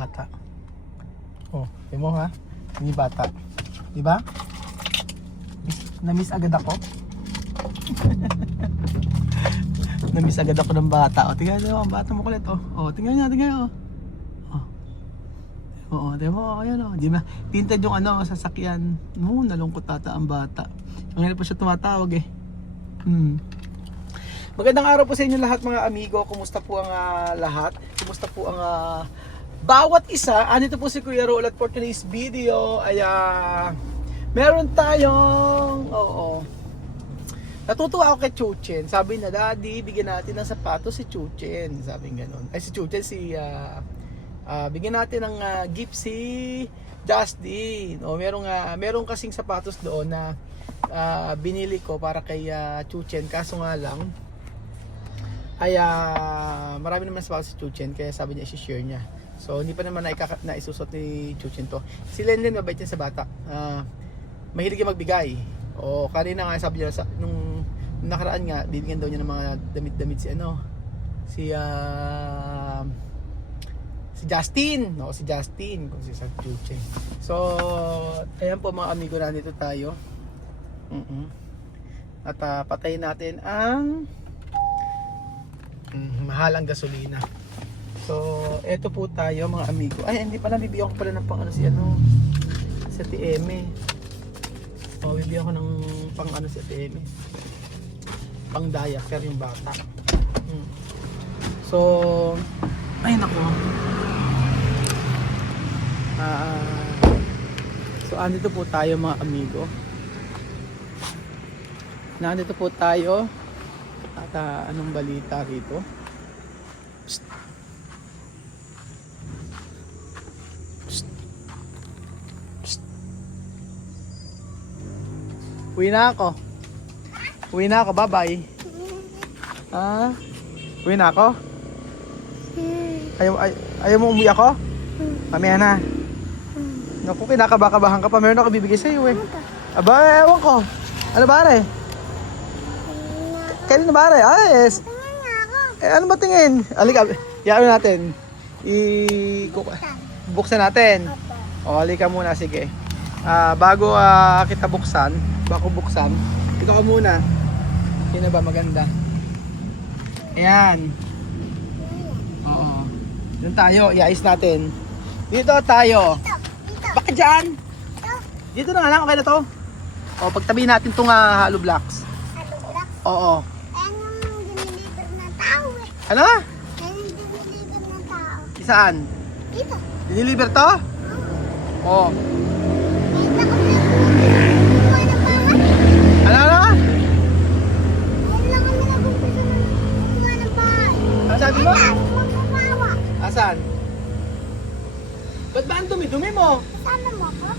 bata. Oh, tingnan mo ha. Yung bata. Di ba? Na-miss agad ako. Na-miss agad ako ng bata. O, tingnan nyo, ang bata mo kulit. O, tingnan nyo, tingnan nyo. Oo, tingnan mo, ayan o. Di ba? Tinted yung sasakyan. No, nalungkot tata ang bata. Ang hirap pa siya tumatawag eh. Magandang araw po sa inyo lahat mga amigo. Kumusta po ang lahat? Kumusta po ang bawat isa? Andito po si Kuya Roel at for today's video ay meron tayong natutuwa ako kay Chuchen. Sabi na, Daddy, bigyan natin ng sapatos si Chuchen. Sabi gano'n. Ay si Chuchen bigyan natin ng gift si Justin. Merong kasing sapatos doon na binili ko para kay Chuchen. Kaso nga lang ay marami naman sapatos si Chuchen, kaya sabi niya i-share niya. So hindi pa naman na isusot ni Chuchen to. Si Lenlen mabait niya sa bata. Mahilig yung magbigay. Kanina nga sabi niya nung nakaraan nga bibigyan daw niya ng mga damit-damit si Justin, si Justin kung si Chuchen. So, ayan po mga amigo, na nandito tayo. At patayin natin ang mahalang gasolina. So, eto po tayo mga amigo. Ay, hindi pala, bibigyan ko pala ng sa TM. Bibigyan ko ng sa TM. Pang diaper yung bata. So, ay nako. So andito po tayo mga amigo. Nandito po tayo. At anong balita rito? Psst. Psst. Psst. Uwi na ako. Bye-bye. Uwi na ako? Ayaw mo umuwi ako? Mamaya na. Naku, kinakabakabahan ka pa. Meron ako bibigay sa'yo eh. Aba, ewan ko. Ano ba re? Kailan na ba re? Yes. Ano ba tingin? Halika, yaan natin. Buksan natin. Halika muna, sige. Bago kita buksan, ikaw ka muna. Sino ba maganda? Ayan. Oo. Doon tayo, iayos natin. Dito tayo. Bakit dyan? Dito na nga lang, okay na to. Pagtabi natin itong hollow blocks. Hollow blocks? Oo. Ayan yung diniliver ng tao eh. Ano? Ayan yung diniliver ng tao. Saan? Dito. Diniliver to? Oo. Ayan lang kami nagpupunta ng bahay. Ano? Ayan lang kami nagpupunta ng bahay. Ano sabi mo? Ayan, magpapawa. Asan? Ba't ba ang dumi-dumi mo? Kasama mo ako?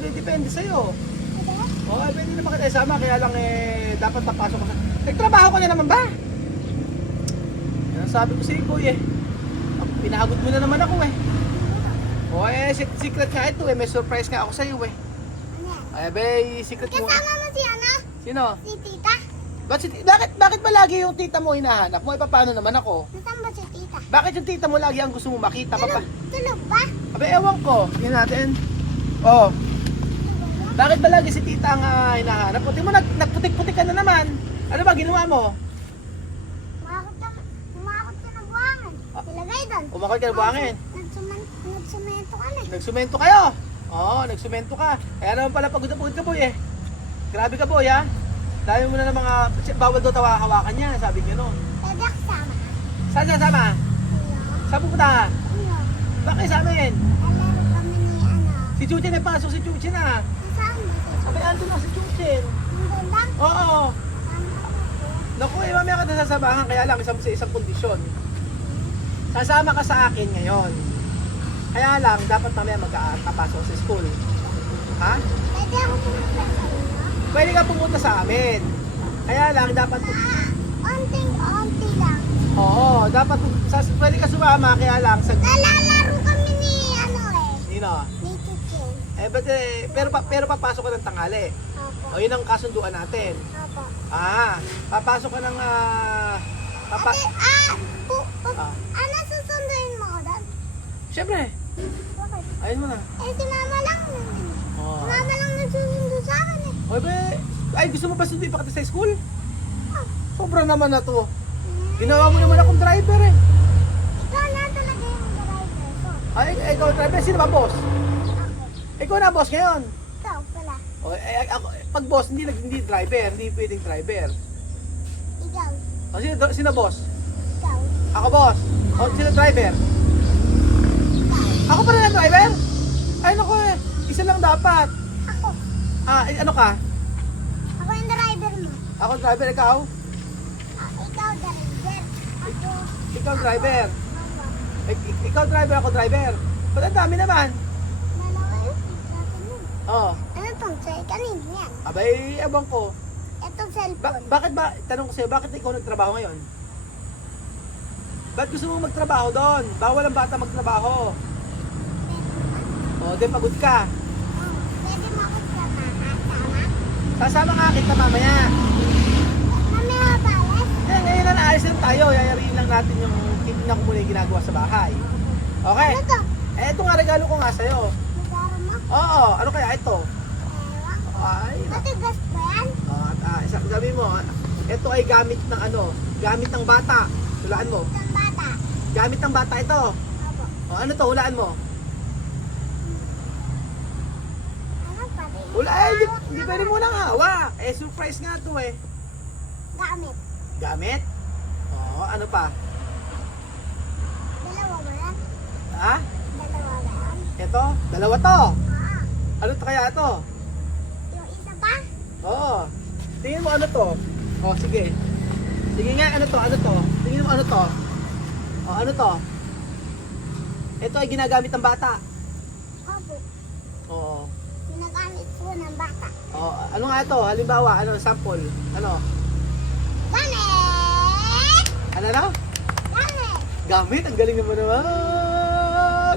Depende sa'yo. Pwede? Pwede naman kita isama, kaya lang dapat papasok ka sa... Nagtrabaho ka na naman ba? Yan ang sabi ko sa'yo, boy Pinahagod mo na naman ako secret nga ito may surprise nga ako sa'yo Ano yan? Secret mo. Kasama mo si ano? Sino? Si tita? Bakit ba lagi yung tita mo hinahanap mo? Paano naman ako? Nasaan ba si tita? Bakit yung tita mo lagi ang gusto mo makita? Tulog ba? Ewan ko. Tingnan natin. Bakit ba lagi si tita ang hinahanap? Tingnan mo, nagputik-putik ka na naman. Ano ba ginawa mo? Umakot ka ng buhangin. Ilagay doon. Umakot ka ng buhangin? Nagsumento ka na eh. Nagsumento kayo? Nagsumento ka. Kaya naman pala pagod na pagod ka, boy Grabe ka, boy Dami mo na ng mga... Bawal daw hawakan niya, sabi niya noon. Pwede ako sama. Saan sasama? Saan pupunta ka? Ano? Bakit sa amin? Alaro kami ni ano. Si Chuchen ay pasok, si Chuchen Saan ba si Sabi, andun na si Chuchen. Nandun lang? Oo. Naku, mamaya ka na sasamahan, kaya lang isang kondisyon. Sasama ka sa akin ngayon. Kaya lang, dapat mamaya magkapasok sa school. Ha? Pwede ako pumunta sa inyo? Pwede ka pumunta sa amin. Kaya lang, dapat... Onting-onti lang. Oo, dapat... Pwede ka sumama, kaya lang... Nalalaro kami ni ano eh. Sino? Ni Chuchen. Pero papasok ka ng tanghali. Opo. Yun ang kasunduan natin. Opo. Papasok ka ng... Ano susunduin mo ko doon? Siyempre, Bakit? Ayun mo na. Eh, si mama lang. Oh. Si mama lang nagsusundo sa akin eh. Oy, be. Ay, gusto mo ba sundin pa kita sa school? Oh. Sobra naman na to. Ginawa mo naman akong driver eh. Ikaw na talaga yung driver ko. Ay, ikaw driver. Sino ba boss? Ako. Ikaw na boss ngayon. Ikaw pala. O, ako, pag boss, hindi driver. Hindi pwedeng driver. Ikaw. O, sino boss? Ikaw. Ako boss. O, sino driver? Ikaw. Ako pa rin ang driver? Ay, naku eh. Isa lang dapat. Ako. Ano ka? Ako yung driver mo. Ako driver, ikaw? Ikaw driver. Ako. Ikaw driver. Mama. Ikaw driver, ako driver. Ba't ang dami naman? Dalawa yun. Natin yun. Oo. Ano tong say? Kanino yan? Abay, abang ko. Itong cellphone. Bakit ba, tanong ko sa'yo, bakit ikaw nagtrabaho ngayon? Ba't gusto mong magtrabaho doon? Bawal ang bata magtrabaho. O, di pagod ka. Oh, pwede mo ako sama? Sasama nga kita mamaya. Mamaya balas? Eh, ngayon na naayos lang tayo. Yayariin lang natin yung titignan ko muna yung ginagawa sa bahay. Okay? Ano to? Eh, ito nga regalo ko nga sa'yo. Magaro mo? Oo, ano kaya ito? Ewan ko. Ay, Matigas ba yan? sabi mo, ito ay gamit ng gamit ng bata. Hulaan mo. Itong bata. Gamit ng bata ito. Opo. O, ano to? Hulaan mo. Ano pa rin? Hindi pwede mo lang hawak. Eh, surprise nga to eh. Gamit. Gamit? Oo, ano pa? Dalawa ba yan? Ha? Dalawa ba yan? Ito? Dalawa to. Ah. Ano to kaya to? Yung isa pa? Oo. Tingin mo ano to? O, sige. Sige nga, ano to? Ano to? Tingin mo ano to? O, ano to? Ito ay ginagamit ng bata. Opo. Oo. Ginagamit po ng bata. O, ano nga to? Halimbawa, ano, sample? Ano? Gamit! Ano na? Gamit! Gamit? Ang galing naman naman.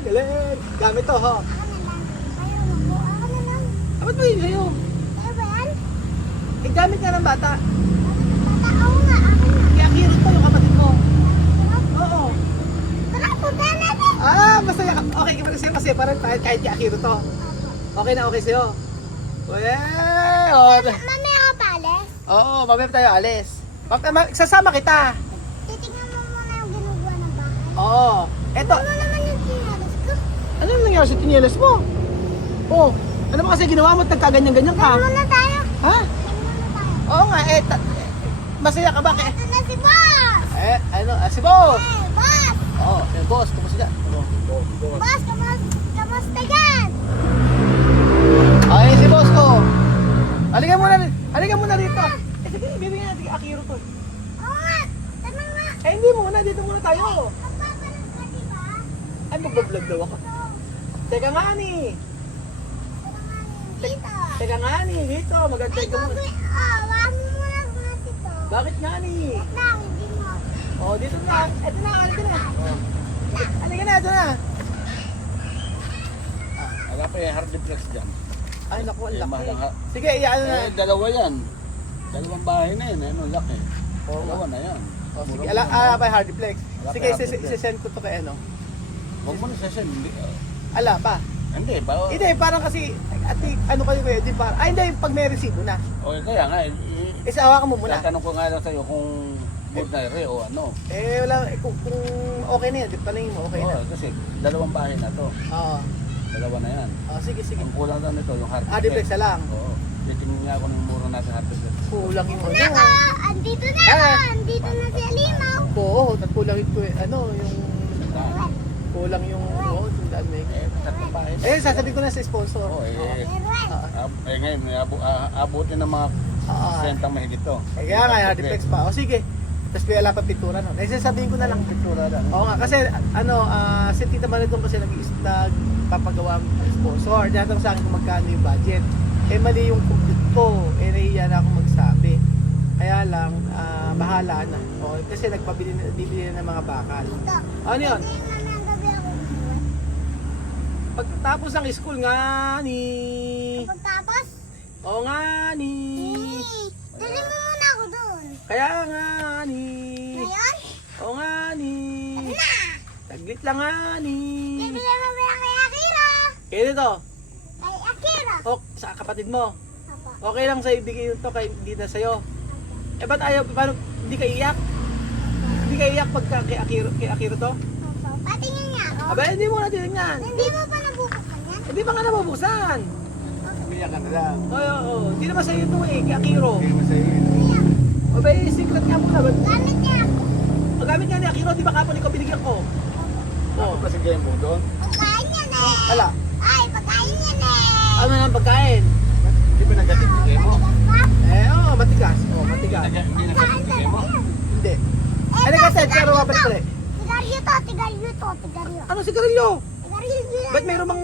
Galing. Gamit to, ho. Ako na lang. Ayaw mo po. Ako na lang. Dapat ba yun sa'yo? Kaya ba yan? Eh, gamit nga ng bata. Bata, ako nga. Ako na. Kaya kirot mo yung kapatid mo. Oo. Tara, punta natin! Masaya ka. Okay, masaya pa rin kahit kaya kirot to. Opo. Okay na, okay sa'yo. Well, Mamaya ako pala. Oo, mamaya tayo alis. Sasama kita. Titignan mo muna yung ginagawa ng bahay. Oo. Eto, Ano naman yung sinalas ko? ano nangyari sa tinyelas mo? Oh, ano ba kasi ginawa mo? Nagkaganyan-ganyan ka. Tingnan muna tayo. Ha? Tingnan muna tayo. Oo nga, masaya ka ba? Ito na si boss! Si boss. Hey, boss! Oo, si boss, kumusta dyan? Boss, kamusta dyan? Ay, si boss ko. Halika muna rito. Eh, sige, bibigyan natin akiro to. Oo nga, tama nga. Eh, hindi muna, dito muna tayo. Magpapalas ka, di ba? Ay, magbablog daw ako. Teka nga ni. Dito. Teka nga ni, dito. Magantay Ay, ka muna. wag mo muna nga dito. Bakit nga ni? Lang, hindi mo. Oh, dito na. Ito na, halika na. Halika na, ito na. Wala pa yung hard duplex dyan. Ay, naku, ang laki. mahal ang Sige, ano na. dalawa yan. Dalawang bahay na yun. Ano, laki. Oo. Dalawa na yan. Oh, sige, Murang-mura pa hardiplex. Wala Sige, pa hardiplex. isi-send ko to kay ano. Huwag mo na sasend. Hindi. Ala pa. Hindi. Hindi, parang kasi, ano kayo pwede, parang, ay hindi, pag may resibo na. Okay, kaya nga. Isawa ka mo muna. Tatanong ko nga lang sa'yo kung good na rin o ano. Eh, wala, kung okay na yan, di palingin mo, okay na. Oo, kasi dalawang bahay na to. Oo. Dalawa na yan. Sige, sige. Ang kulang lang nito, yung hard Hardiplex na lang. Oo. Titingin nga ako ng mura natin hard duplex. Kulang yung Nako, ano. andito na ako. Ah. Andito na si Alimaw. Oo, kulang yung, yung, Ah, kulang yung, tundaan mo eh, tatlong bahay. sasabihin ko na sa sponsor. Oo, Meron. ngayon, may abutin ng mga sentang mahigit to. Kaya nga, hardiplex pa. O sige. Tapos wala pa pintura nun. Eh, sasabihin ko na lang. Pintura na. Oo nga, kasi si Tita Maritong kasi nagpapagawa ng sponsor. Tinatanong sa akin kung magkano yung budget. Eh mali yung compute ko. Eh nahiya na ako magsabi. Kaya lang, bahala na. O, kasi bibili na ng mga bakal. Ito. Ano yun? Ito yung mamayang gabi ako gumawa. Pagkatapos ng school nga ni... Pagtapos, Oo nga ni... dali mo muna ako doon. Kaya nga ni... Ngayon, Oo nga ni... na. Taglit lang nga ni... Bibili mo ba kaya Kaya dito, Kay Akira. o sa kapatid mo. Opo. Okay lang sa'yo, ibigay yun to kay hindi na sa'yo. Eh ba't ayaw, paano, hindi ka iyak? Hindi ka iyak pagka kay Akira to? Opo. Patingin niya ako. Aba, hindi mo na tinignan. Hindi mo pa nabuksan yan? Hindi pa nga nabubuksan. Umiyak ka na lang. Oo. Hindi naman sa'yo ito eh, kay Akiro. Hindi mo sa'yo yun. Ayan. Aba, secret nga muna. Gamit niya ako. Magamit nga ni Akiro, di ba kapon ikaw binigyan ko? Ako pa si Game Boy doon. Pagkain yan eh. Ala, Ay, pagkain yan eh. ano nang pagkain? Hindi ba nagalit si Game Boy? Matigas pa? Matigas. Matigas. Hindi nagalit si Game Boy? Hindi. Ano kasi, pero mapalik-palik. Tigaryo to, tigaryo to, tigaryo. Ano sigarilyo? Tigaryo yun. Ba't mayroong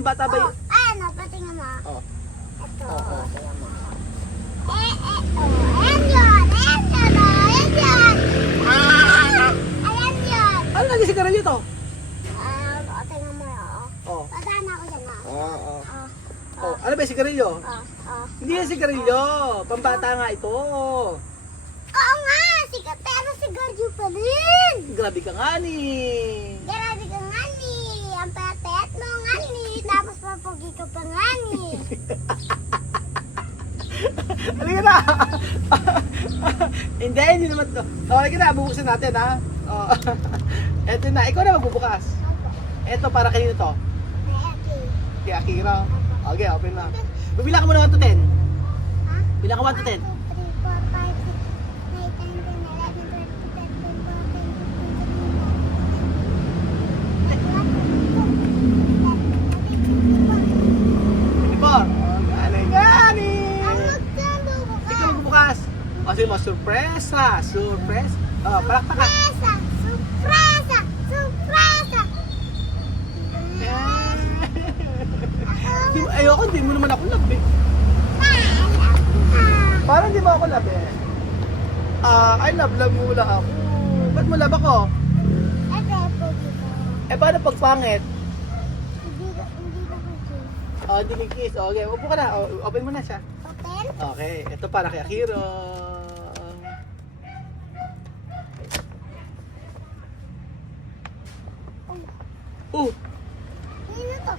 bata ba yun? Ano, patingin mo. Oh. Ito. Oo. Tingnan mo. Ayan yun. Ayan yun. Ayan yun. Ayan yun. Ano naging sigarilyo to? Tingnan mo yun. Oh. Padaan ako dyan. Oo. Oh. Oh, ano ba yung sigarilyo? Oh. Hindi yan sigarilyo. Pambata nga ito. Oo nga, pero sigaryo pa rin. Grabe ka nga ni. Grabe ka nga ni. Ang pet mo nga ni. Tapos papugi ka pa nga ni. Halika na. Hindi naman to. Oh, halika na, bubuksan natin ha. Oh. Eto na, ikaw na magbubukas. Eto para kanino to? Kay Akira. Okay, open na. Bibilang ka muna 1 to 10. Ha? Bilang ka 1 to 10. 1, 2, 3, 4, 5, 6, 9, 10, 11, 12, 13, 14, 15, 16, 17, 18, 19, 20, 21. 4. Ikaw magbubukas. O sige mo, surpresa. Surprise. Oh, palakpak ka. Surpresa! Surpresa! Yan. Ayoko, hindi mo naman ako love eh. Parang hindi mo ako love eh. I love mo lang ako. Ba't mo love ako? Eh paano pag pangit? Oh, hindi ni kiss. Okay, upo ka na. Oh, open mo na siya. Open? Okay, ito para kay Akiro. Oh, Sino to?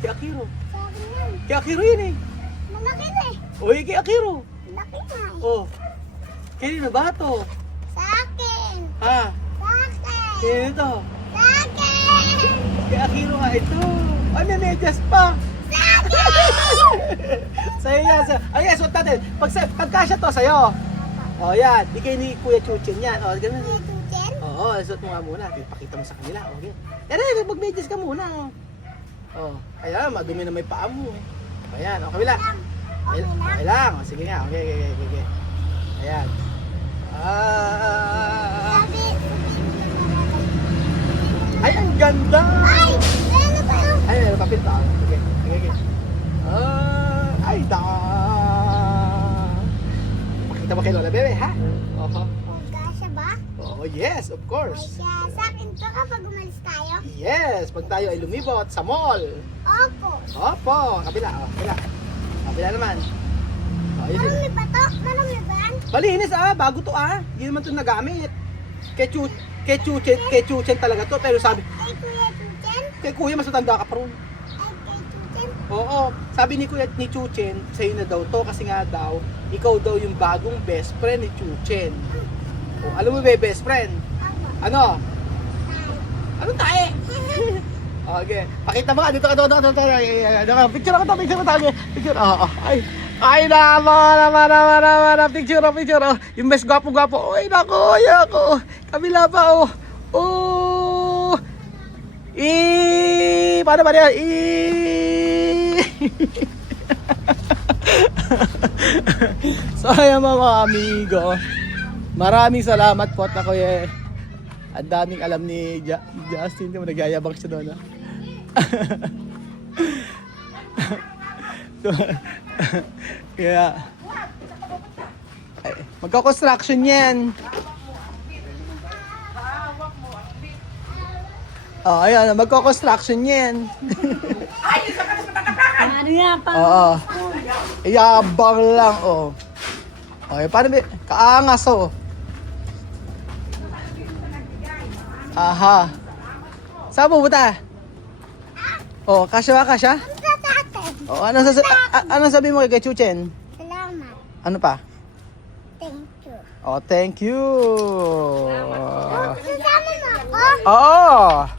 kay Akiro. Sa akin yan. Kay Akiro yun eh. Malaki na eh. Uy, kay Akiro. Malaki na eh. Oh, kanino ba to? Sa akin. Ha? Sa akin. Kanino to? Sa akin. Kay Akiro nga ito. Ay, may medyas pa. Sa akin. Sa'yo yan. Ay, suot natin. Pagkasya to, sa'yo. O, yan. Bigay ni Kuya Chuchin yan. O, ganun. Kuya Chuchen? Oo, suot mo nga muna. Pakita mo sa kanila. O, yan. Yan, mag-medyas ka muna. O, ayan, madumi na may paa mo. Ayan, o, kabila. Okay lang. Okay lang. O, sige nga. Okay. Ayan. Sabi mo Ay, ang ganda! Ay! Ano ba yun? Ay, meron papel pa. Sige. Ay, pakita mo kay Lola Bebe, ha? Oho. Kasya ba? Oh, yes, of course. Kasya. Sa akin to kapag umalis tayo? Yes, pag tayo ay lumibot sa mall. Opo. Opo, kabila. Oh, kabila. Kabila naman. Oh, yun. Marami ba to? Marami ba yan? Malinis bago to Hindi naman to nagamit. Kay Chuchen talaga to, pero sabi, Kay Kuya Chuchen? kay Kuya mas matanda ka pa ron. Ay, kay Chuchen? Oo, sabi ni Kuya ni Chuchen, sa'yo na daw to kasi nga daw, ikaw daw yung bagong best friend ni Chuchen. Oh, alam mo ba yung best friend? Opo. Ano? Ano tayo? Okay. Pakita mo nga dito ka doon. Picture ako to. Picture. Ay naman. Picture. Oh. Yung best gwapo. Ay nako, ako. Kabila pa oh. Paano ba yan? So ayan mga amigo. Maraming salamat po at ako ang daming alam ni Justin. Hindi mo nagyayabang siya doon. Kaya magka-construction yan. Oh, ayan, magko-construction yan. Ano yan pa? Oo. Iyabang lang, oh. Okay, paano ba? Kaangas, oh. Aha. Saan pupunta? Oh, kasya ba, kasya? Ang tatate. Oh, ano sabi mo kay Chuchen? Salamat. Ano pa? Thank you. Oh, thank you. Kasama mo ako? Oo.